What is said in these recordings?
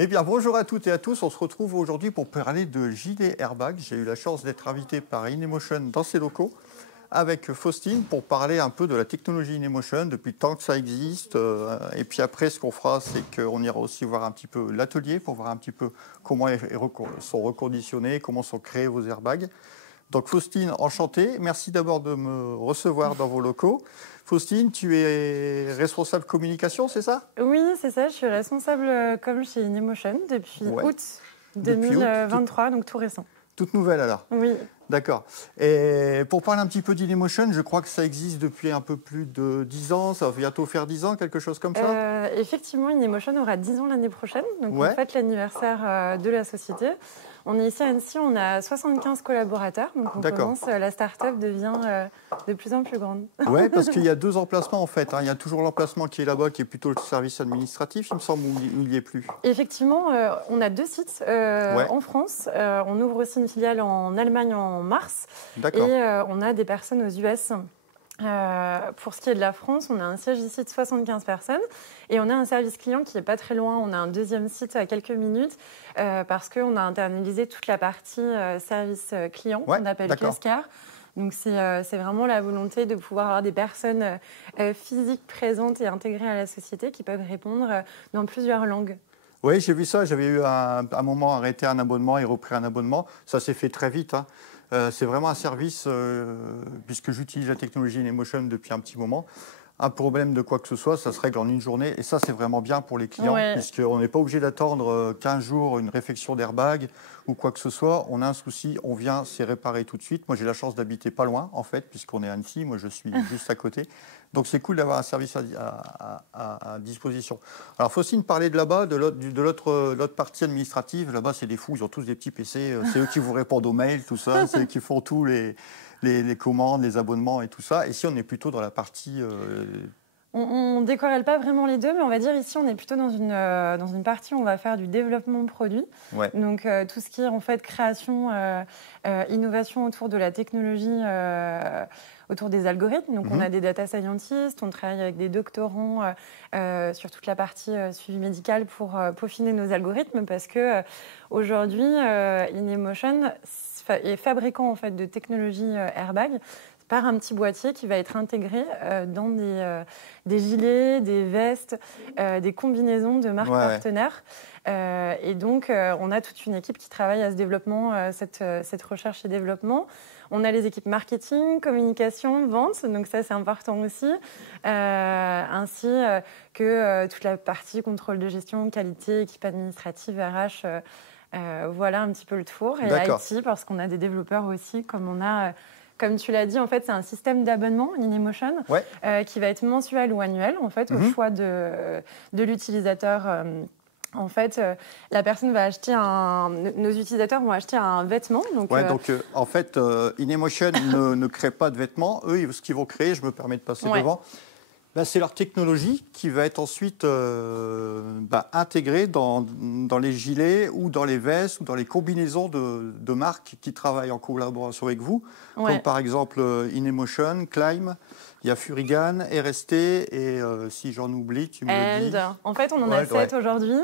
Eh bien, bonjour à toutes et à tous. On se retrouve aujourd'hui pour parler de gilet airbag. J'ai eu la chance d'être invité par InEmotion dans ses locaux avec Faustine pour parler un peu de la technologie InEmotion depuis le temps que ça existe. Et puis après, ce qu'on fera, c'est qu'on ira aussi voir un petit peu l'atelier pour voir un petit peu comment sont reconditionnés, comment sont créés vos airbags. Donc Faustine, enchantée. Merci d'abord de me recevoir dans vos locaux. Faustine, tu es responsable communication, c'est ça? Oui, c'est ça. Je suis responsable com chez InEmotion depuis août Depuis 2023, donc tout récent. Toute nouvelle alors? Oui. D'accord. Et pour parler un petit peu d'InEmotion, je crois que ça existe depuis un peu plus de 10 ans. Ça va bientôt faire 10 ans, quelque chose comme ça? Effectivement, InEmotion aura 10 ans l'année prochaine. Donc on fête l'anniversaire de la société. On est ici à Annecy, on a 75 collaborateurs. Donc on commence, la start-up devient de plus en plus grande. Oui, parce qu'il y a deux emplacements en fait. Il y a toujours l'emplacement qui est là-bas, qui est plutôt le service administratif, il me semble, où il n'y est plus. Effectivement, on a deux sites en France. On ouvre aussi une filiale en Allemagne en mars. Et on a des personnes aux US. Pour ce qui est de la France, on a un siège ici de 75 personnes et on a un service client qui n'est pas très loin. On a un deuxième site à quelques minutes parce qu'on a internalisé toute la partie service client qu'on appelle Cascar. Donc c'est vraiment la volonté de pouvoir avoir des personnes physiques présentes et intégrées à la société qui peuvent répondre dans plusieurs langues. Oui, j'ai vu ça. J'avais eu un moment arrêté un abonnement et repris un abonnement. Ça s'est fait très vite. C'est vraiment un service, puisque j'utilise la technologie InEmotion depuis un petit moment. Un problème de quoi que ce soit, ça se règle en une journée. Et ça, c'est vraiment bien pour les clients, puisqu'on n'est pas obligé d'attendre 15 jours une réfection d'airbag ou quoi que ce soit. On a un souci, on vient, c'est réparé tout de suite. Moi, j'ai la chance d'habiter pas loin, en fait, puisqu'on est à Annecy. Moi, je suis juste à côté. Donc, c'est cool d'avoir un service à disposition. Alors, Faustine parlait de là-bas, de l'autre partie administrative. Là-bas, c'est des fous, ils ont tous des petits PC. C'est eux qui vous répondent aux mails, tout ça. C'est eux qui font tous les commandes, les abonnements et tout ça. Et si on est plutôt dans la partie... On ne décorrèle pas vraiment les deux, mais on va dire ici, on est plutôt dans une partie où on va faire du développement de produits. Donc, tout ce qui est en fait création, innovation autour de la technologie, autour des algorithmes. Donc, on a des data scientists, on travaille avec des doctorants sur toute la partie suivi médical pour peaufiner nos algorithmes parce que aujourd'hui, InEmotion est fabricant en fait de technologie airbag par un petit boîtier qui va être intégré dans des gilets, des vestes, des combinaisons de marques partenaires. Et donc, on a toute une équipe qui travaille à ce développement, cette recherche et développement. On a les équipes marketing, communication, vente, donc ça c'est important aussi, ainsi que toute la partie contrôle de gestion, qualité, équipe administrative, RH. Voilà un petit peu le tour. Et IT, parce qu'on a des développeurs aussi, comme tu l'as dit, en fait, c'est un système d'abonnement, InEmotion, qui va être mensuel ou annuel, en fait, au choix de l'utilisateur. En fait, la personne va acheter nos utilisateurs vont acheter un vêtement. Donc, en fait, InEmotion ne crée pas de vêtements. Eux, ce qu'ils vont créer, je me permets de passer devant, c'est leur technologie qui va être ensuite intégrée dans les gilets ou dans les vestes ou dans les combinaisons de marques qui travaillent en collaboration avec vous, comme par exemple InEmotion, Climb, il y a Furigan, RST et si j'en oublie, tu me le dis. En fait, on en a 7 aujourd'hui.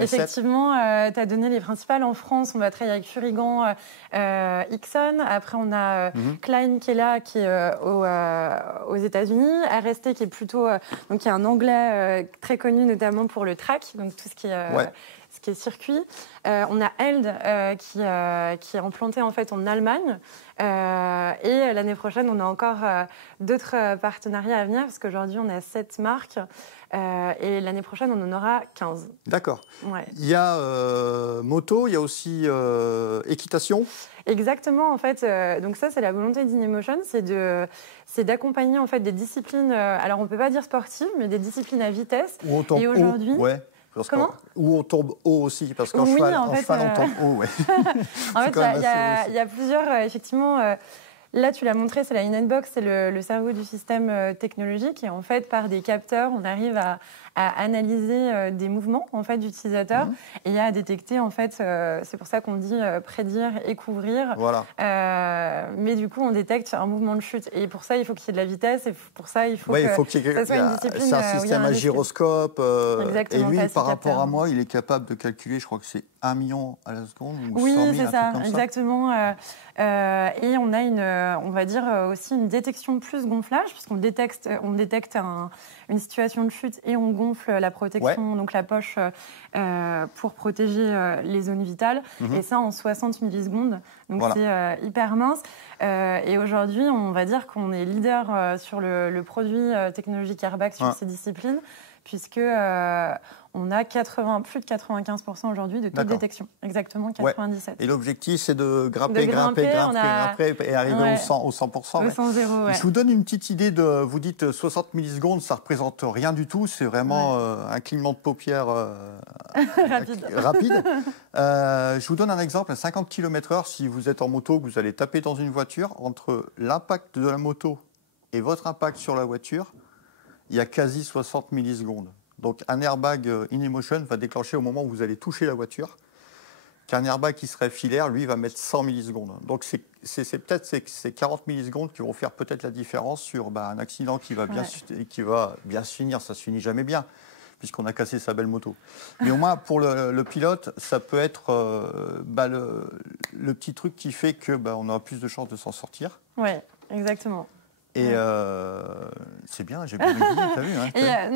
Effectivement, tu as donné les principales en France. On va travailler avec Furigan, Ixon. Après, on a Climb qui est là, qui est aux États-Unis. RST qui est plutôt, donc qui est un anglais très connu, notamment pour le track, donc tout ce qui est circuit. On a Eld qui est implanté en fait en Allemagne. Et l'année prochaine, on a encore d'autres partenariats à venir parce qu'aujourd'hui, on a 7 marques et l'année prochaine, on en aura 15. D'accord. Il y a moto, il y a aussi équitation. Exactement, en fait. Donc ça, c'est la volonté d'InEmotion, c'est d'accompagner en fait des disciplines. Alors, on peut pas dire sportives, mais des disciplines à vitesse. Où on tombe et aujourd'hui, où on tombe haut aussi, parce qu'en cheval, on tombe haut. En fait, il y a plusieurs, effectivement, là, tu l'as montré, c'est la InNetBox, c'est le cerveau du système technologique. Et en fait, par des capteurs, on arrive à à analyser des mouvements en fait d'utilisateurs et à détecter en fait. C'est pour ça qu'on dit prédire et couvrir. Voilà. Mais du coup, on détecte un mouvement de chute. Et pour ça, il faut qu'il y ait de la vitesse. Et pour ça, il faut que ça soit une discipline. C'est un système à gyroscope. Et lui, par rapport à moi, il est capable de calculer, je crois que c'est 1 million à la seconde ou 100 000, oui, c'est ça, exactement. Et on a on va dire aussi une détection plus gonflage, puisqu'on détecte une situation de chute et on gonfle la protection, donc la poche, pour protéger les zones vitales. Et ça en 60 millisecondes. Donc c'est hyper mince. Et aujourd'hui, on va dire qu'on est leader sur le produit technologique airbag sur ces disciplines, puisque on a plus de 95% aujourd'hui de taux de détection. Exactement, 97. Et l'objectif, c'est de grimper et arriver au 100%. Au 100 0, Je vous donne une petite idée vous dites 60 millisecondes, ça ne représente rien du tout. C'est vraiment un clignement de paupières rapide. Je vous donne un exemple, à 50 km/h, si vous êtes en moto, que vous allez taper dans une voiture, entre l'impact de la moto et votre impact sur la voiture, il y a quasi 60 millisecondes. Donc un airbag in-motion va déclencher au moment où vous allez toucher la voiture, qu'un airbag qui serait filaire, lui, va mettre 100 millisecondes. Donc c'est peut-être ces 40 millisecondes qui vont faire peut-être la différence sur un accident qui va bien se finir. Ça ne se finit jamais bien, puisqu'on a cassé sa belle moto. Mais au moins, pour le pilote, ça peut être le petit truc qui fait qu'on aura plus de chances de s'en sortir. Oui, exactement. Et c'est bien, j'ai bien dit, t'as vu.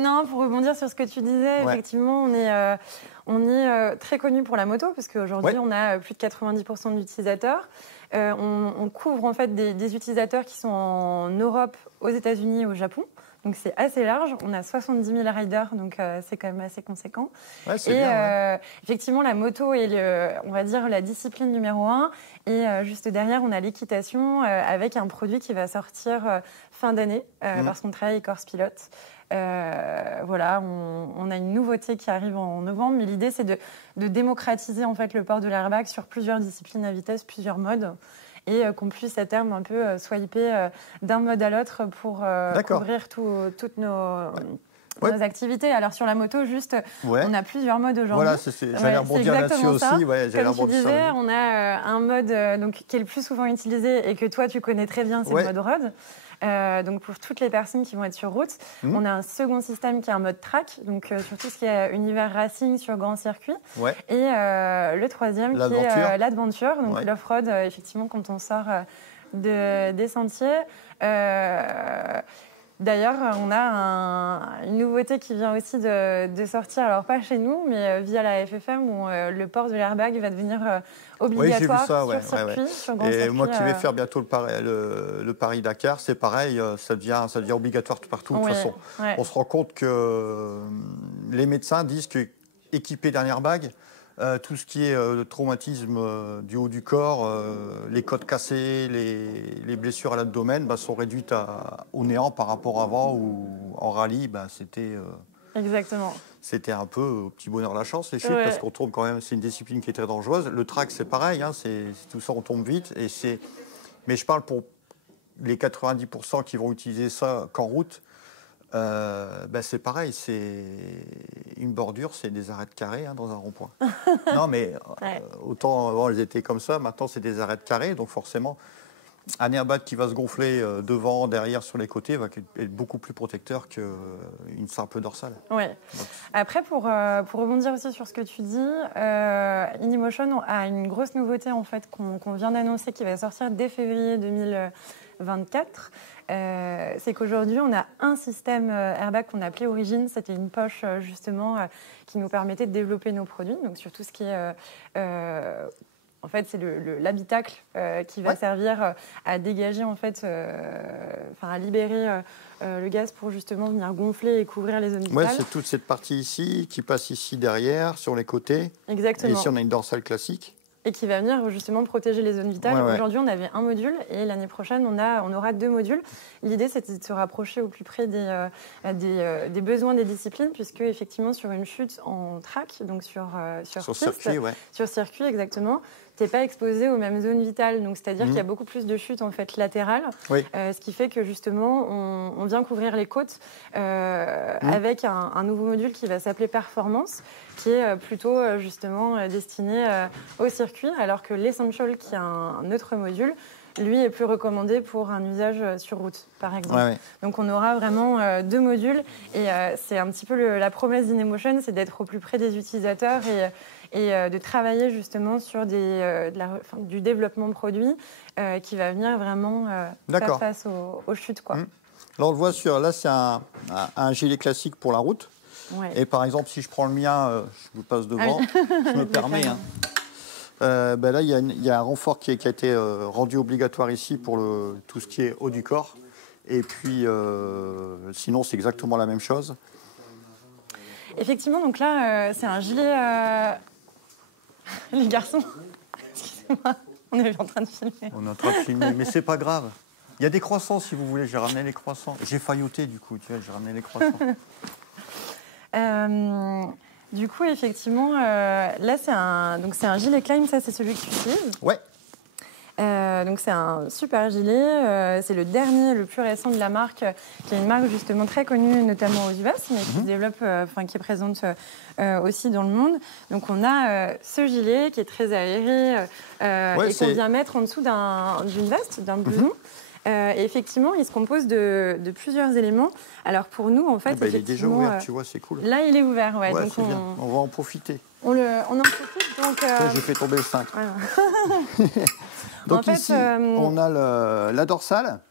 Non, pour rebondir sur ce que tu disais, effectivement, on est très connu pour la moto, parce qu'aujourd'hui, on a plus de 90% d'utilisateurs. On couvre en fait des utilisateurs qui sont en Europe, aux États-Unis et au Japon. Donc c'est assez large. On a 70 000 riders, donc c'est quand même assez conséquent. Ouais, c'est bien, effectivement, la moto est, on va dire, la discipline numéro 1. Et juste derrière, on a l'équitation avec un produit qui va sortir fin d'année, parce qu'on travaille avec Horse Pilot. Voilà, on a une nouveauté qui arrive en novembre, mais l'idée c'est de démocratiser en fait le port de l'airbag sur plusieurs disciplines à vitesse, plusieurs modes, et qu'on puisse à terme un peu swiper d'un mode à l'autre pour couvrir toutes nos activités. Alors sur la moto, juste, on a plusieurs modes aujourd'hui. Voilà, j'allais rebondir là-dessus aussi. Comme tu disais, on a un mode qui est le plus souvent utilisé et que toi tu connais très bien, c'est le mode road. Donc pour toutes les personnes qui vont être sur route, on a un second système qui est un mode track, donc sur tout ce qui est univers racing sur grand circuit. Et le troisième qui est l'adventure, donc l'off-road, effectivement quand on sort des sentiers. D'ailleurs, on a une nouveauté qui vient aussi de sortir, alors pas chez nous, mais via la FFM, où le port de l'airbag va devenir obligatoire sur circuit, sur grand circuit. Et moi qui vais faire bientôt le Paris-Dakar, c'est pareil, ça devient obligatoire partout. De toute façon, on se rend compte que les médecins disent qu'équiper d'un airbag, tout ce qui est traumatisme du haut du corps, les côtes cassées, les blessures à l'abdomen sont réduites au néant par rapport à avant, où en rallye, c'était... Exactement. C'était un peu au petit bonheur la chance, les chutes, parce qu'on tombe quand même, c'est une discipline qui est très dangereuse. Le track, c'est pareil, c'est tout ça, on tombe vite. Mais je parle pour les 90% qui vont utiliser ça qu'en route. C'est pareil, c'est une bordure, c'est des arêtes carrées dans un rond-point. Non, mais autant avant, elles étaient comme ça, maintenant, c'est des arêtes carrées, donc forcément, un airbag qui va se gonfler devant, derrière, sur les côtés, va être beaucoup plus protecteur qu'une simple dorsale. Oui. Après, pour rebondir aussi sur ce que tu dis, in-motion a une grosse nouveauté en fait qu'on vient d'annoncer, qui va sortir dès février 2024. C'est qu'aujourd'hui, on a un système airbag qu'on a appelé Origin. C'était une poche, justement, qui nous permettait de développer nos produits. Donc, sur tout ce qui est... en fait, c'est l'habitacle qui va servir à dégager, en fait, à libérer le gaz pour justement venir gonfler et couvrir les zones vitales. Oui, c'est toute cette partie ici qui passe ici derrière, sur les côtés. Exactement. Et ici, on a une dorsale classique. et qui va venir justement protéger les zones vitales. Aujourd'hui, on avait un module et l'année prochaine, on aura 2 modules. L'idée, c'était de se rapprocher au plus près des besoins des disciplines, puisque effectivement, sur une chute en track, donc sur circuit, exactement, tu n'es pas exposé aux mêmes zones vitales. Donc, c'est-à-dire qu'il y a beaucoup plus de chutes en fait, latérales, ce qui fait que justement, on vient couvrir les côtes avec un nouveau module qui va s'appeler Performance, qui est plutôt justement destiné au circuit, alors que l'Essential, qui est un autre module, lui est plus recommandé pour un usage sur route, par exemple. Donc on aura vraiment 2 modules et c'est un petit peu la promesse d'Inemotion, c'est d'être au plus près des utilisateurs et de travailler justement sur du développement produit qui va venir vraiment faire face aux chutes, quoi. Là, on le voit là, c'est un gilet classique pour la route. Et par exemple, si je prends le mien, je vous passe devant, je me permets. Là, il y a un renfort qui a été rendu obligatoire ici pour tout ce qui est haut du corps. Et puis, sinon, c'est exactement la même chose. Effectivement, donc là, c'est un gilet... Les garçons, excusez-moi, on est en train de filmer. On est en train de filmer, mais c'est pas grave. Il y a des croissants, si vous voulez. J'ai ramené les croissants. J'ai failloté, du coup. Tu vois, j'ai ramené les croissants. Du coup, effectivement, là, c'est un gilet Climb. Ça, c'est celui que tu utilises. Ouais. Donc, c'est un super gilet. C'est le dernier, le plus récent de la marque, qui est une marque justement très connue, notamment aux US, mais qui se développe, qui est présente aussi dans le monde. Donc, on a ce gilet qui est très aéré et qu'on vient mettre en dessous d'une veste, d'un blouson. Et effectivement, il se compose de plusieurs éléments. Alors pour nous, en fait, il est déjà ouvert, tu vois, c'est cool. Là, il est ouvert, donc on va en profiter. On en profite, donc. J'ai fait tomber le 5. Donc ici, on a la dorsale.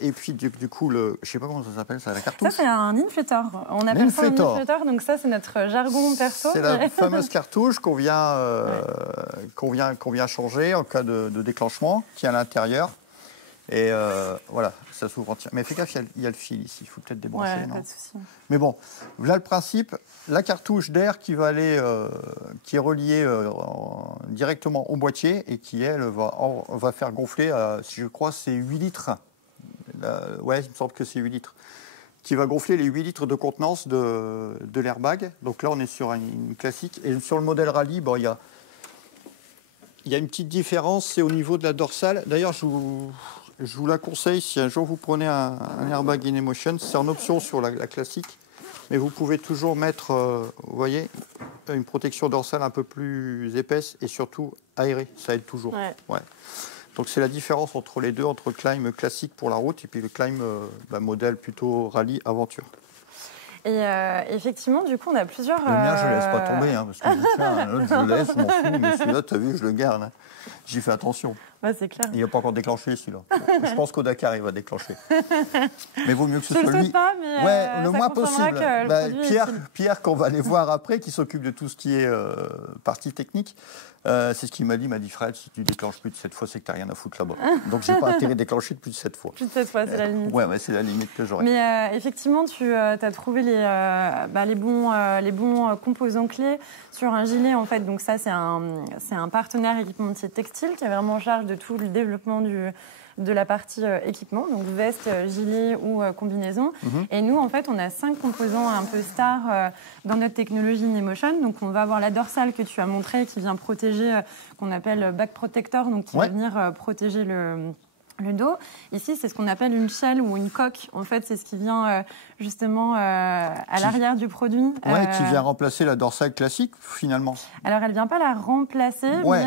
Et puis du coup, je ne sais pas comment ça s'appelle, ça, la cartouche. Ça, c'est un inflator. On appelle ça un inflator, donc ça, c'est notre jargon perso. C'est la fameuse cartouche qu'on vient changer en cas de déclenchement, qui est à l'intérieur. Et voilà, ça s'ouvre entièrement. Mais fais gaffe, il y a le fil ici, il faut peut-être débrancher. Pas de souci. Mais bon, là le principe, la cartouche d'air qui est reliée directement au boîtier et qui, elle, va faire gonfler, si je crois, c'est 8 litres. Il me semble que c'est 8 litres. Qui va gonfler les 8 litres de contenance de l'airbag. Donc là, on est sur une classique. Et sur le modèle Rallye, il y a une petite différence, c'est au niveau de la dorsale. D'ailleurs, je vous la conseille, si un jour vous prenez un airbag Inemotion, c'est en option sur la classique, mais vous pouvez toujours mettre, vous voyez, une protection dorsale un peu plus épaisse et surtout aérée, ça aide toujours. Donc c'est la différence entre les deux, entre le Climb classique pour la route et puis le Climb modèle plutôt rallye aventure. Et effectivement, du coup, on a plusieurs... Le mien, je ne le laisse pas tomber, parce que l'autre, je le laisse, je m'en fous, mais celui-là, tu as vu, je le garde. J'y fais attention. C'est clair. Il n'a pas encore déclenché, celui-là. Je pense qu'au Dakar, il va déclencher. Mais vaut mieux que ce soit lui. Je ne sais pas, mais le moins possible. Pierre, qu'on va aller voir après, qui s'occupe de tout ce qui est partie technique, c'est ce qu'il m'a dit, Fred, si tu déclenches plus de 7 fois, c'est que tu n'as rien à foutre là-bas. Donc, je n'ai pas intérêt de déclencher de plus de 7 fois. Plus de 7 fois, c'est la limite. C'est la limite que j'aurais. Mais effectivement, tu as trouvé les bons composants clés sur un gilet, en fait. Donc ça, c'est un partenaire équipementier textile qui est vraiment en charge de tout le développement de la partie équipement, donc veste, gilet ou combinaison. Et nous, en fait, on a 5 composants un peu stars dans notre technologie Inemotion. Donc, on va avoir la dorsale que tu as montrée, qui vient protéger, qu'on appelle back protector, donc qui va venir protéger le dos. Ici, c'est ce qu'on appelle une shell ou une coque. En fait, c'est ce qui vient justement à l'arrière du produit. Qui vient remplacer la dorsale classique, finalement. Alors, elle ne vient pas la remplacer, mais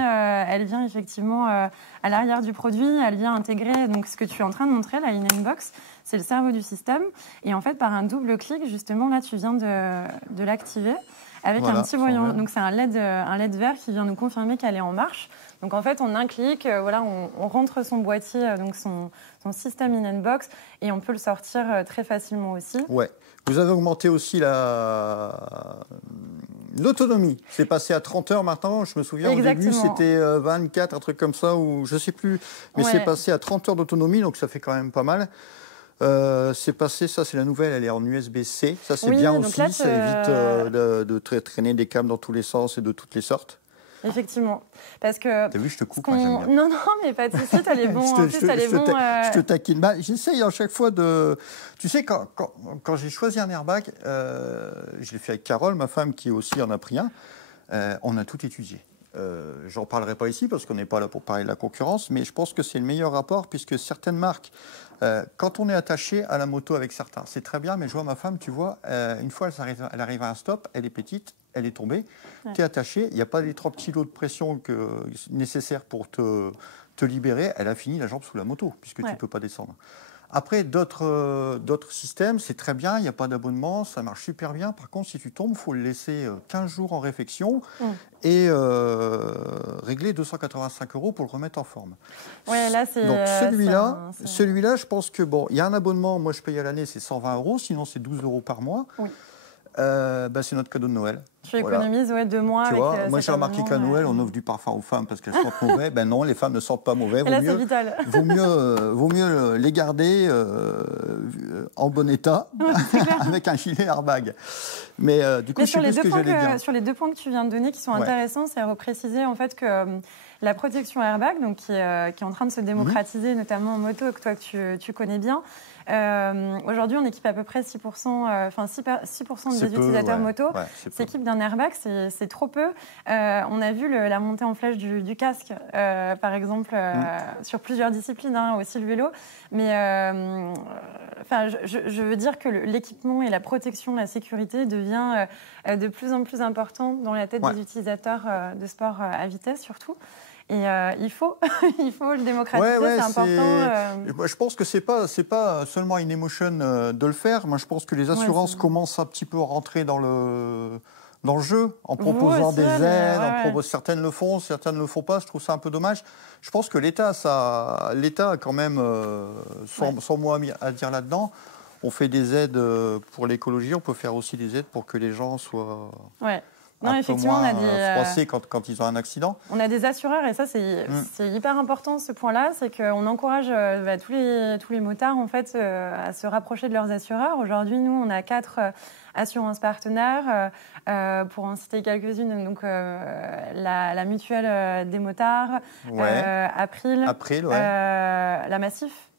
elle vient effectivement à l'arrière du produit. Elle vient intégrer donc, ce que tu es en train de montrer, la Inbox. C'est le cerveau du système. Et en fait, par un double clic, justement, là, tu viens de l'activer avec un petit voyant. Donc, c'est un LED vert qui vient nous confirmer qu'elle est en marche. Donc en fait, en un clic, on rentre son boîtier, donc son système Inbox, et on peut le sortir très facilement aussi. Ouais. Vous avez augmenté aussi l'autonomie. C'est passé à 30 heures maintenant. Je me souviens, au début, c'était 24, un truc comme ça, ou je ne sais plus. Mais c'est passé à 30 heures d'autonomie, donc ça fait quand même pas mal. C'est passé, ça c'est la nouvelle, elle est en USB-C. Ça c'est bien aussi, ça évite de traîner des câbles dans tous les sens et de toutes les sortes. Effectivement. Parce que... T'as vu, je te coupe, j'aime bien. Non, mais pas de souci, t'as les bons... Je te taquine. Bah, j'essaye à chaque fois de... Tu sais, quand j'ai choisi un airbag, je l'ai fait avec Carole, ma femme, qui aussi en a pris un, on a tout étudié. J'en parlerai pas ici parce qu'on n'est pas là pour parler de la concurrence, mais je pense que c'est le meilleur rapport puisque certaines marques, quand on est attaché à la moto avec certains, c'est très bien, mais je vois ma femme, tu vois, une fois elle arrive à un stop, elle est petite, elle est tombée, tu es attaché, il n'y a pas les 30 kilos de pression nécessaires pour te libérer, elle a fini la jambe sous la moto puisque tu ne peux pas descendre. Après, d'autres systèmes, c'est très bien, il n'y a pas d'abonnement, ça marche super bien. Par contre, si tu tombes, il faut le laisser 15 jours en réflexion et régler 285 € pour le remettre en forme. Ouais, là, c'est... Donc celui-là, je pense que, bon, il y a un abonnement, moi je paye à l'année, c'est 120 €, sinon c'est 12 € par mois. Oui. C'est notre cadeau de Noël. Tu économises 2 mois. Tu vois, moi j'ai remarqué qu'à Noël, on offre du parfum aux femmes parce qu'elles sentent mauvais. Ben non, les femmes ne sentent pas mauvais. Là, c'est vital. Vaut mieux les garder en bon état avec un gilet airbag. Mais du coup, sur les 2 points que tu viens de donner qui sont intéressants, c'est repréciser en fait que la protection airbag, donc qui est en train de se démocratiser, notamment en moto, que toi tu connais bien. Aujourd'hui, on équipe à peu près 6% des utilisateurs moto s'équipent d'un airbag, c'est trop peu. On a vu la montée en flèche du casque, par exemple, sur plusieurs disciplines, aussi le vélo. Mais je veux dire que l'équipement et la protection, la sécurité devient de plus en plus important dans la tête des utilisateurs de sport à vitesse, surtout. Et il faut le démocratiser, c'est important. Moi, je pense que c'est pas seulement InEmotion de le faire. Moi, je pense que les assurances commencent un petit peu à rentrer dans le jeu en proposant des aides. Certaines le font, certaines ne le font pas. Je trouve ça un peu dommage. Je pense que l'État a quand même son mot à dire là-dedans. On fait des aides pour l'écologie. On peut faire aussi des aides pour que les gens soient... Non, effectivement, on a froissés quand ils ont un accident. On a des assureurs et ça, c'est hyper important ce point-là, c'est qu'on encourage tous les motards en fait à se rapprocher de leurs assureurs. Aujourd'hui, nous, on a 4 assurances partenaires, pour en citer quelques-unes. Donc, la mutuelle des motards, April, la Massif.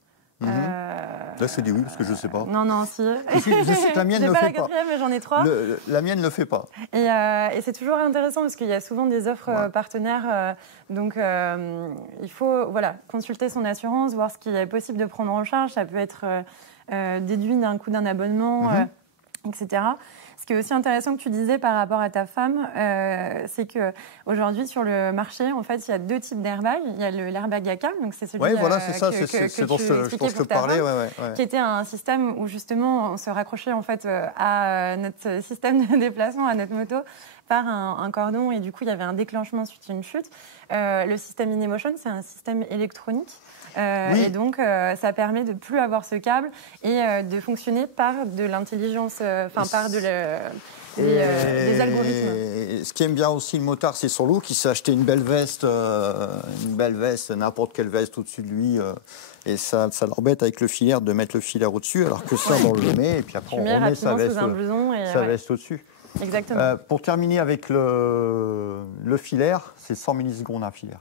Là, c'est des oui, parce que je ne sais pas. Non, si. Je sais que la mienne ne le fait pas. J'ai pas la 4e, mais j'en ai 3. La mienne ne le fait pas. Et c'est toujours intéressant parce qu'il y a souvent des offres partenaires. Donc, il faut consulter son assurance, voir ce qu'il est possible de prendre en charge. Ça peut être déduit d'un coût d'un abonnement, etc. Ce qui est aussi intéressant que tu disais par rapport à ta femme, c'est qu'aujourd'hui, sur le marché, en fait, il y a 2 types d'airbags. Il y a l'airbag ACAM, donc c'est celui c'est dont je te parlais, qui était un système où justement on se raccrochait en fait à notre système de déplacement, à notre moto, par un cordon, et du coup il y avait un déclenchement suite à une chute. Le système InEmotion, c'est un système électronique. Et donc, ça permet de ne plus avoir ce câble et de fonctionner par de l'intelligence, par des algorithmes. Ce qui aime bien aussi le motard, c'est son look. Il s'est acheté une belle veste, n'importe quelle veste au-dessus de lui. Et ça l'embête avec le filaire de mettre le filaire au-dessus, alors que ça, on le met et puis après, on remet sa veste au-dessus. Exactement. Pour terminer avec le filaire, c'est 100 millisecondes un filaire.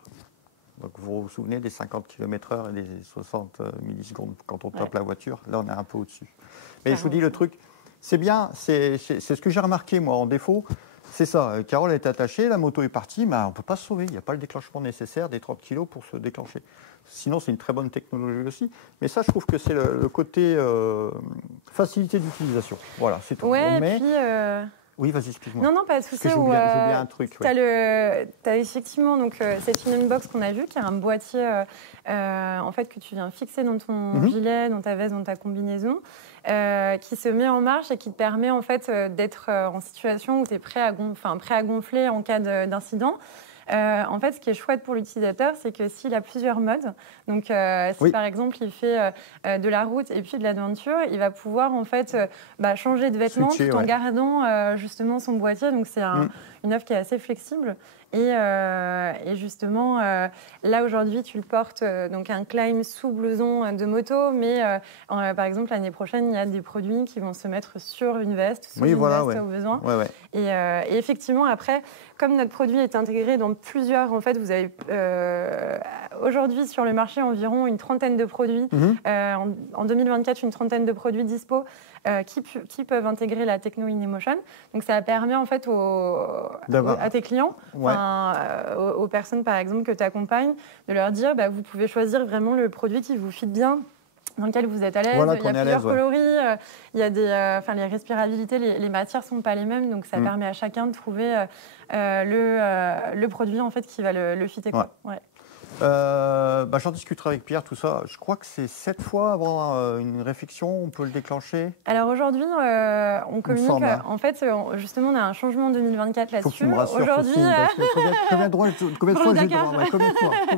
Donc vous vous souvenez des 50 km/h et des 60 millisecondes quand on tape la voiture. Là, on est un peu au-dessus. Mais je vous dis, le truc, c'est bien, c'est ce que j'ai remarqué, moi, en défaut. C'est ça, Carole est attachée, la moto est partie, mais on ne peut pas se sauver. Il n'y a pas le déclenchement nécessaire des 30 kg pour se déclencher. Sinon, c'est une très bonne technologie aussi. Mais ça, je trouve que c'est le côté facilité d'utilisation. Voilà, c'est tout. Ouais, et puis... Oui, vas-y, explique-moi. Non, pas de souci. J'ai oublié un truc. Tu as effectivement cette InOnBox qu'on a vue, qui est un boîtier en fait, que tu viens fixer dans ton gilet, dans ta veste, dans ta combinaison, qui se met en marche et qui te permet en fait, d'être en situation où tu es prêt à gonfler en cas d'incident. En fait, ce qui est chouette pour l'utilisateur, c'est que s'il a plusieurs modes, donc si par exemple il fait de la route et puis de l'aventure, il va pouvoir en fait changer de vêtements tout en gardant justement son boîtier. Donc c'est une offre qui est assez flexible. Et justement, là aujourd'hui, tu le portes donc un Climb sous blouson de moto, mais par exemple l'année prochaine, il y a des produits qui vont se mettre sur une veste, sous une veste au besoin. Et effectivement, après, comme notre produit est intégré dans plusieurs. En fait, vous avez aujourd'hui sur le marché environ une trentaine de produits. En 2024, une trentaine de produits dispo qui peuvent intégrer la techno InEmotion. Donc, ça permet en fait à tes clients, aux personnes par exemple que tu accompagnes, de leur dire vous pouvez choisir vraiment le produit qui vous fit bien, dans lequel vous êtes à l'aise. Voilà, il y a plusieurs coloris, il y a les respirabilités, les matières ne sont pas les mêmes, donc ça permet à chacun de trouver le produit en fait, qui va le fitter. J'en discuterai avec Pierre, tout ça. Je crois que c'est 7 fois avant une réflexion, on peut le déclencher. Alors aujourd'hui, on communique. En fait, justement, on a un changement en 2024 là-dessus. Faut que tu me rassures, aujourd'hui, combien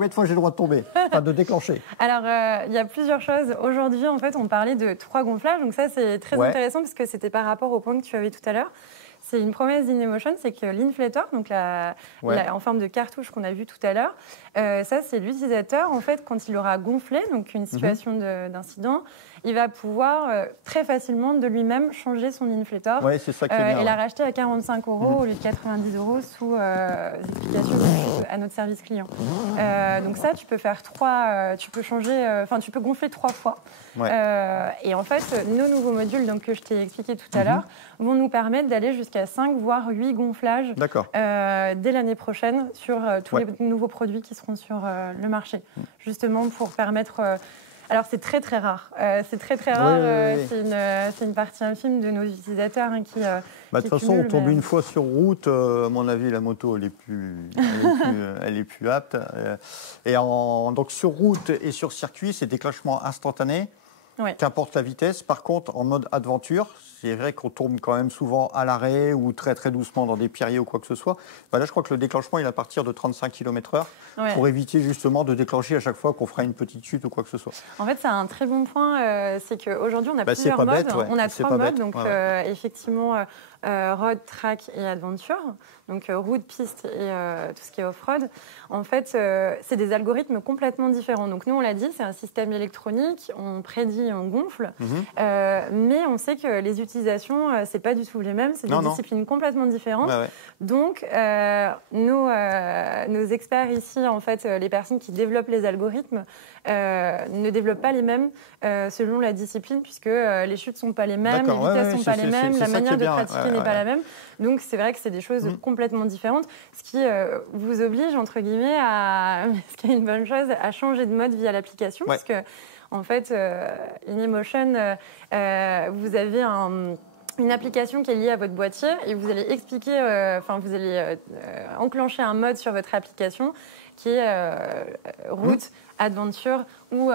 de fois j'ai le droit de tomber, enfin de déclencher? Alors, il y a plusieurs choses. Aujourd'hui, en fait, on parlait de 3 gonflages. Donc ça, c'est très intéressant parce que c'était par rapport au point que tu avais tout à l'heure. C'est une promesse d'InEmotion, c'est que l'inflator, donc en forme de cartouche qu'on a vu tout à l'heure, ça c'est l'utilisateur en fait quand il aura gonflé, donc une situation d'incident, il va pouvoir très facilement de lui-même changer son inflator c'est ça qui est bien, et la racheter à 45 € au lieu de 90 € sous explication à notre service client. Donc ça, tu peux faire tu peux gonfler 3 fois. Et en fait, nos nouveaux modules que je t'ai expliqué tout à l'heure vont nous permettre d'aller jusqu'à 5 voire 8 gonflages dès l'année prochaine sur tous les nouveaux produits qui seront sur le marché, justement pour permettre. Alors c'est très très rare. C'est une partie infime de nos utilisateurs qui. De toute façon, on tombe une fois sur route. À mon avis, la moto elle est plus apte. Donc sur route et sur circuit, c'est déclenchement instantané. Qu'importe la vitesse. Par contre, en mode aventure, c'est vrai qu'on tourne quand même souvent à l'arrêt ou très très doucement dans des pierriers ou quoi que ce soit. Là, je crois que le déclenchement, il est à partir de 35 km/h pour éviter justement de déclencher à chaque fois qu'on fera une petite chute ou quoi que ce soit. En fait, c'est un très bon point. C'est qu'aujourd'hui, on a plusieurs modes. On a 3 modes. Donc, effectivement, road, track et adventure. Donc, route, piste et tout ce qui est off-road. En fait, c'est des algorithmes complètement différents. Donc, nous, on l'a dit, c'est un système électronique. On prédit, on gonfle. Mais on sait que les utilisations, c'est pas du tout les mêmes. C'est des disciplines complètement différentes. Donc, nos experts ici, en fait, les personnes qui développent les algorithmes, ne développent pas les mêmes selon la discipline, puisque les chutes sont pas les mêmes, les vitesses sont pas les mêmes, la manière de pratiquer n'est pas la même. Donc, c'est vrai que c'est des choses complètement différentes, ce qui vous oblige, entre guillemets, ce qui est une bonne chose, à changer de mode via l'application, parce que, en fait, InEmotion, vous avez une application qui est liée à votre boîtier et vous allez expliquer, vous allez enclencher un mode sur votre application qui est route, adventure ou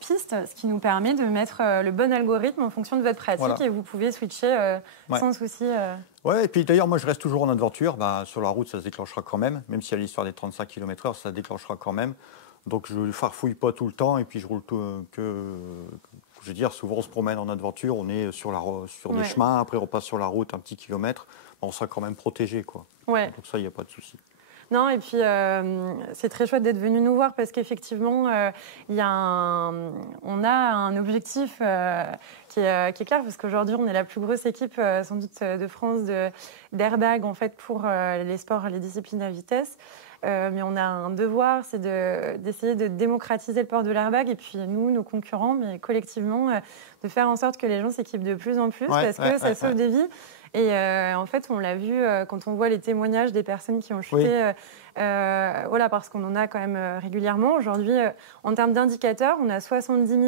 piste, ce qui nous permet de mettre le bon algorithme en fonction de votre pratique et vous pouvez switcher sans souci. Et puis d'ailleurs, moi je reste toujours en adventure. Sur la route, ça se déclenchera quand même s'il y a l'histoire des 35 km/h, ça se déclenchera quand même. Donc je ne farfouille pas tout le temps et puis je roule je veux dire, souvent on se promène en adventure, on est sur des chemins, après on passe sur la route un petit kilomètre, on sera quand même protégé, quoi. Donc ça, il n'y a pas de souci. Non, et puis c'est très chouette d'être venu nous voir parce qu'effectivement, on a un objectif qui est clair, parce qu'aujourd'hui, on est la plus grosse équipe sans doute de France d'airbag en fait, pour les sports, les disciplines à vitesse. Mais on a un devoir, c'est d'essayer de démocratiser le port de l'airbag. Et puis nous, nos concurrents, mais collectivement, de faire en sorte que les gens s'équipent de plus en plus parce que ça sauve des vies. Et en fait, on l'a vu quand on voit les témoignages des personnes qui ont chuté, parce qu'on en a quand même régulièrement. Aujourd'hui, en termes d'indicateurs, on a 70 000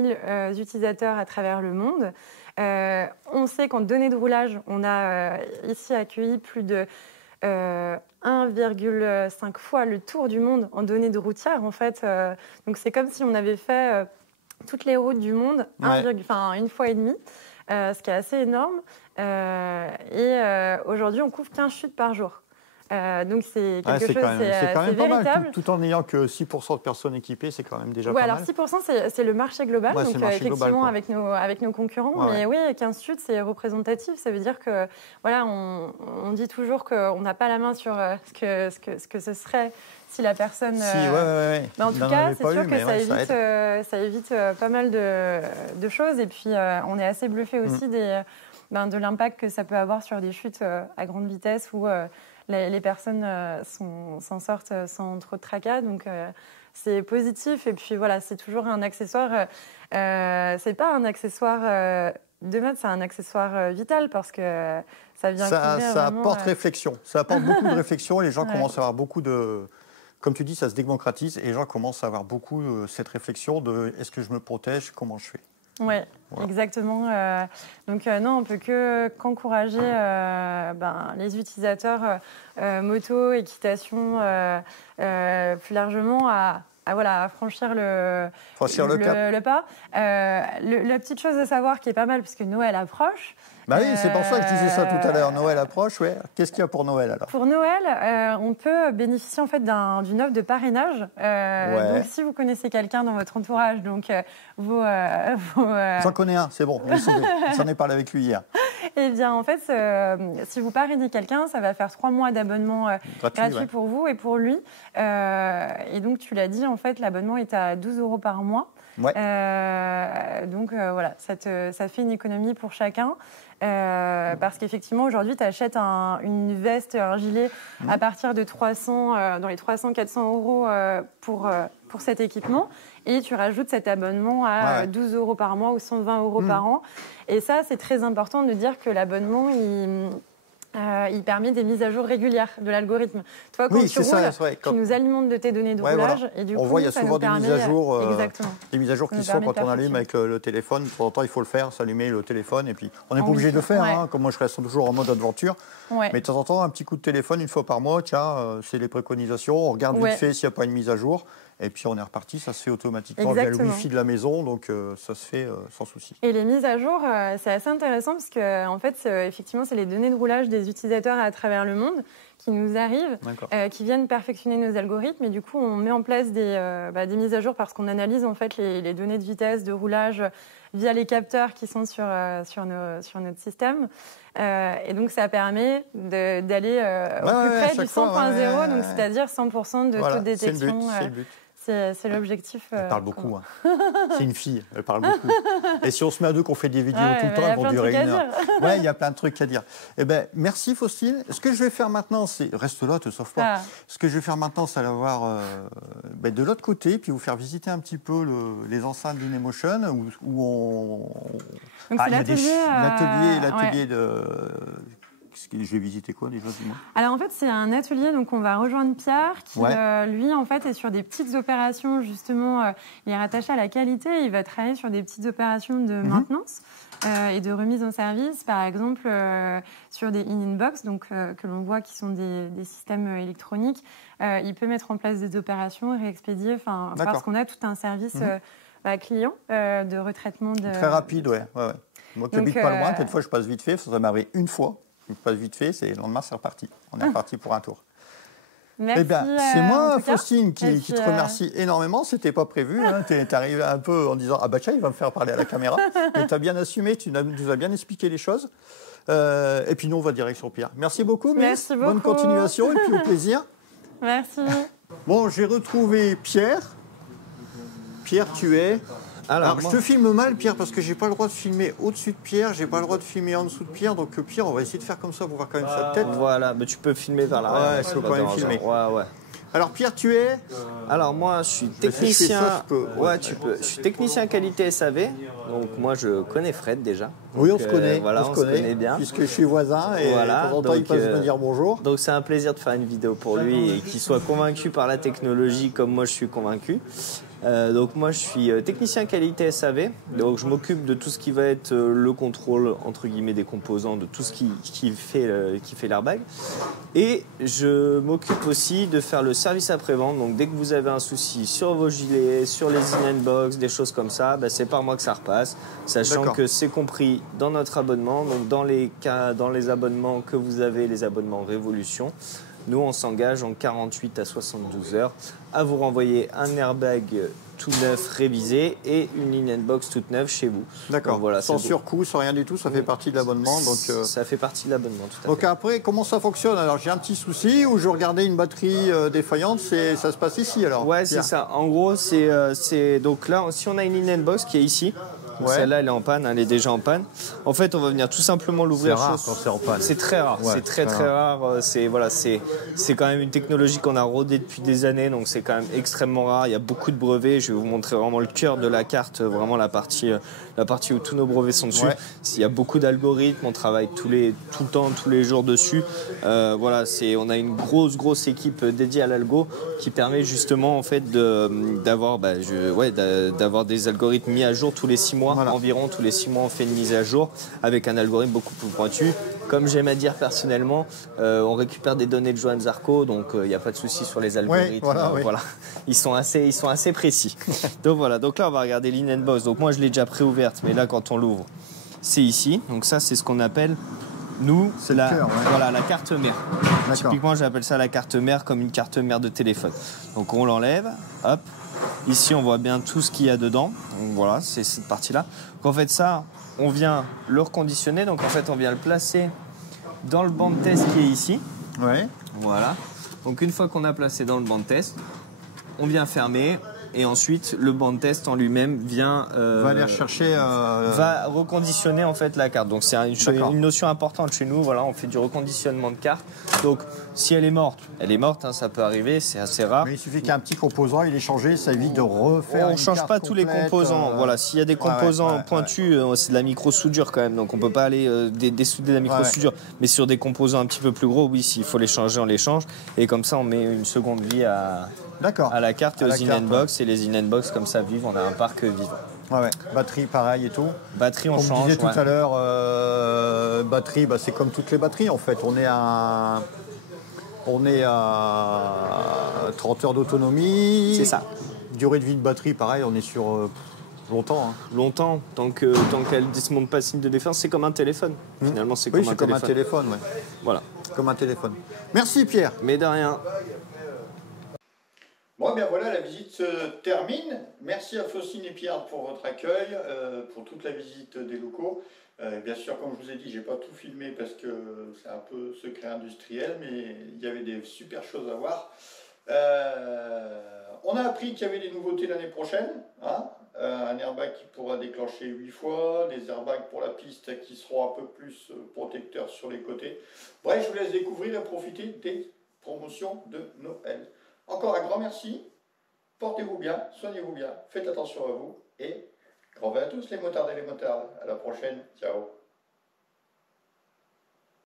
utilisateurs à travers le monde. On sait qu'en données de roulage, on a ici accueilli plus de 1,5 fois le tour du monde en données de routières, en fait. Donc, c'est comme si on avait fait toutes les routes du monde une fois et demie, ce qui est assez énorme. Aujourd'hui, on couvre 15 chutes par jour. Donc, c'est quelque chose, c'est quand même pas véritable. Mal, tout en n'ayant que 6% de personnes équipées, c'est quand même déjà pas mal. Alors 6%, c'est le marché global, donc effectivement global, avec nos concurrents. Mais oui, 15 chutes, c'est représentatif. Ça veut dire que, on dit toujours qu'on n'a pas la main sur ce que ce serait si la personne... Mais en tout cas, c'est sûr que ça évite pas mal de choses. Et puis, on est assez bluffé aussi de l'impact que ça peut avoir sur des chutes à grande vitesse où les personnes s'en sortent sans trop de tracas. Donc, c'est positif. Et puis, voilà, c'est toujours un accessoire. C'est pas un accessoire de mode, c'est un accessoire vital parce que ça vient couvrir ça vraiment, apporte réflexion. Ça apporte beaucoup de réflexion. Les gens commencent à avoir beaucoup de... Comme tu dis, ça se démocratise et les gens commencent à avoir beaucoup cette réflexion de est-ce que je me protège, comment je fais. Oui, voilà. Exactement. Donc non, on ne peut qu'encourager les utilisateurs moto, équitation, plus largement à franchir le pas. La petite chose à savoir qui est pas mal, puisque Noël approche. Bah oui, c'est pour ça que je disais ça tout à l'heure. Noël approche, ouais. Qu'est-ce qu'il y a pour Noël alors? Pour Noël, on peut bénéficier en fait d'une offre de parrainage. Donc si vous connaissez quelqu'un dans votre entourage, donc J'en connais un, c'est bon, j'en ai parlé avec lui hier. Eh bien, en fait, si vous parrainez quelqu'un, ça va faire 3 mois d'abonnement gratuit pour vous et pour lui. Et donc, tu l'as dit, en fait, l'abonnement est à 12 € par mois. Ouais. Donc, voilà, ça fait une économie pour chacun. Parce qu'effectivement, aujourd'hui, tu achètes une veste, un gilet à partir de 300, dans les 300-400 € pour cet équipement. Et tu rajoutes cet abonnement à 12 € par mois ou 120 € par an. Et ça, c'est très important de dire que l'abonnement, il permet des mises à jour régulières de l'algorithme. Toi, quand tu roules, tu nous alimentes de tes données de roulage. Voilà. Et du coup, voit, il y a souvent des mises à jour, des mises à jour qui sont quand on allume avec le téléphone. De temps en temps, il faut le faire, s'allumer le téléphone. Et puis, on n'est pas obligé de le faire. Comme moi, je reste toujours en mode aventure. Mais de temps en temps, un petit coup de téléphone, une fois par mois, tiens, c'est les préconisations. On regarde vite fait s'il n'y a pas une mise à jour. Et puis on est reparti, ça se fait automatiquement via le Wi-Fi de la maison, donc ça se fait sans souci. Et les mises à jour, c'est assez intéressant parce que en fait, effectivement, c'est les données de roulage des utilisateurs à travers le monde qui nous arrivent, qui viennent perfectionner nos algorithmes. Et du coup, on met en place des mises à jour parce qu'on analyse en fait les données de vitesse, de roulage via les capteurs qui sont sur notre système. Et donc, ça permet d'aller au plus près du 100.0, donc c'est-à-dire 100% de taux de détection. C'est le but. C'est l'objectif. Elle parle beaucoup. C'est une fille, elle parle beaucoup. Et si on se met à deux, qu'on fait des vidéos tout le temps, elles vont durer 1 heure. Oui, il y a plein de trucs à dire. Eh ben, merci Faustine. Ce que je vais faire maintenant, c'est... Reste là, te sauve pas. Ce que je vais faire maintenant, c'est aller voir de l'autre côté, puis vous faire visiter un petit peu les enceintes d'Inemotion, où on... Donc c'est l'atelier de... Je vais visiter quoi déjà, dis-moi? Alors en fait, c'est un atelier, donc on va rejoindre Pierre qui, lui, en fait, est sur des petites opérations, justement, il est rattaché à la qualité, il va travailler sur des petites opérations de maintenance et de remise en service, par exemple, sur des in-box, donc que l'on voit qui sont des systèmes électroniques. Il peut mettre en place des opérations, réexpédier, parce qu'on a tout un service client de retraitement de... Très rapide, ouais. Moi qui habite pas loin, peut-être fois je passe vite fait, ça m'arrive une fois. Je passe vite fait, le lendemain c'est reparti. On est reparti pour un tour. Merci. Eh ben, c'est moi, Faustine, qui te remercie énormément. C'était pas prévu. Tu es arrivé un peu en disant « Ah bah tiens, il va me faire parler à la caméra ». Mais tu as bien assumé, tu nous as bien expliqué les choses. Et puis nous, on va direction Pierre. Merci beaucoup, Miss. Bonne continuation et puis au plaisir. Merci. Bon, j'ai retrouvé Pierre. Pierre, tu es... Alors, je te filme mal, Pierre, parce que j'ai pas le droit de filmer au-dessus de Pierre, j'ai pas le droit de filmer en dessous de Pierre, donc Pierre, on va essayer de faire comme ça pour voir quand même sa tête. Voilà, mais tu peux filmer vers l'arrière. Ouais, je peux quand même filmer. Ouais. Alors Pierre, tu es... Alors moi, je suis technicien. Tu peux. Je suis technicien qualité SAV. Donc moi, je connais Fred déjà. Oui, on se connaît. Voilà, on se connaît bien. Puisque je suis voisin et de temps en temps, il passe me dire bonjour. Donc c'est un plaisir de faire une vidéo pour lui et qu'il soit convaincu par la technologie comme moi je suis convaincu. Donc moi je suis technicien qualité SAV, donc je m'occupe de tout ce qui va être le contrôle entre guillemets des composants, de tout ce qui fait l'airbag, et je m'occupe aussi de faire le service après-vente. Donc dès que vous avez un souci sur vos gilets, sur les in-box, des choses comme ça, c'est par moi que ça repasse, sachant que c'est compris dans notre abonnement. Donc dans les abonnements que vous avez, les abonnements Révolution, nous, on s'engage en 48 à 72 heures à vous renvoyer un airbag tout neuf révisé et une in-box toute neuve chez vous. D'accord. Voilà, sans surcoût, sans rien du tout, ça fait partie de l'abonnement. Ça fait partie de l'abonnement, tout à fait. Donc après, comment ça fonctionne? Alors j'ai un petit souci où je regardais une batterie défaillante, ça se passe ici alors? Ouais, c'est ça. En gros, c'est donc là, si on a une in-box qui est ici, Celle-là, elle est en panne, elle est déjà en panne. En fait, on va venir tout simplement l'ouvrir. C'est rare quand c'est en panne. C'est très rare, c'est très rare. C'est quand même une technologie qu'on a rodée depuis des années, donc c'est quand même extrêmement rare. Il y a beaucoup de brevets. Je vais vous montrer vraiment le cœur de la carte, vraiment la partie où tous nos brevets sont dessus. Il y a beaucoup d'algorithmes, on travaille tout le temps, tous les jours dessus. On a une grosse équipe dédiée à l'algo qui permet justement en fait d'avoir des algorithmes mis à jour tous les 6 mois. Environ tous les 6 mois on fait une mise à jour avec un algorithme beaucoup plus pointu. Comme j'aime à dire personnellement, on récupère des données de Johan Zarco, donc il n'y a pas de souci sur les algorithmes. Voilà. Ils sont assez précis. Donc là on va regarder l'Inbox. Donc moi je l'ai déjà préouverte, mais là quand on l'ouvre, c'est ici. Donc ça c'est ce qu'on appelle la carte mère. Typiquement j'appelle ça la carte mère, comme une carte mère de téléphone. Donc on l'enlève, hop. Ici on voit bien tout ce qu'il y a dedans. Donc voilà, c'est cette partie-là. Donc en fait ça, on vient le reconditionner. Donc en fait on vient le placer dans le banc de test qui est ici. Voilà. Donc une fois qu'on a placé dans le banc de test, on vient fermer. Et ensuite, le banc de test en lui-même vient va aller chercher, va reconditionner en fait la carte. Donc c'est une notion importante chez nous. Voilà, on fait du reconditionnement de carte. Donc si elle est morte, hein, ça peut arriver, c'est assez rare. Mais il suffit qu'un petit composant il est changé, ça évite de refaire. On change pas tous les composants. Voilà, s'il y a des composants pointus, c'est de la micro soudure quand même. Donc on peut pas aller dessouder la micro soudure. Mais sur des composants un petit peu plus gros, oui, s'il faut les changer, on les change. Et comme ça, on met une seconde vie à la carte et aux Inbox. Et les Inbox comme ça vivent, on a un parc vivant. Batterie pareil et tout. Batterie on change. Comme je disais tout à l'heure, batterie, c'est comme toutes les batteries en fait. On est à 30 heures d'autonomie. C'est ça. Durée de vie de batterie, pareil, on est sur longtemps. Longtemps, tant qu'elle ne se monte pas signe de défense, c'est comme un téléphone. Finalement, c'est comme un téléphone. Voilà. Comme un téléphone. Merci Pierre. Mais de rien. Bon, bien voilà, la visite se termine. Merci à Faustine et Pierre pour votre accueil, pour toute la visite des locaux. Bien sûr, comme je vous ai dit, j'ai pas tout filmé parce que c'est un peu secret industriel, mais il y avait des super choses à voir. On a appris qu'il y avait des nouveautés l'année prochaine. Un airbag qui pourra déclencher 8 fois, des airbags pour la piste qui seront un peu plus protecteurs sur les côtés. Bref, je vous laisse découvrir et profiter des promotions de Noël. Encore un grand merci, portez-vous bien, soignez-vous bien, faites attention à vous et grand vœux à tous les motards et les motardes. À la prochaine, ciao.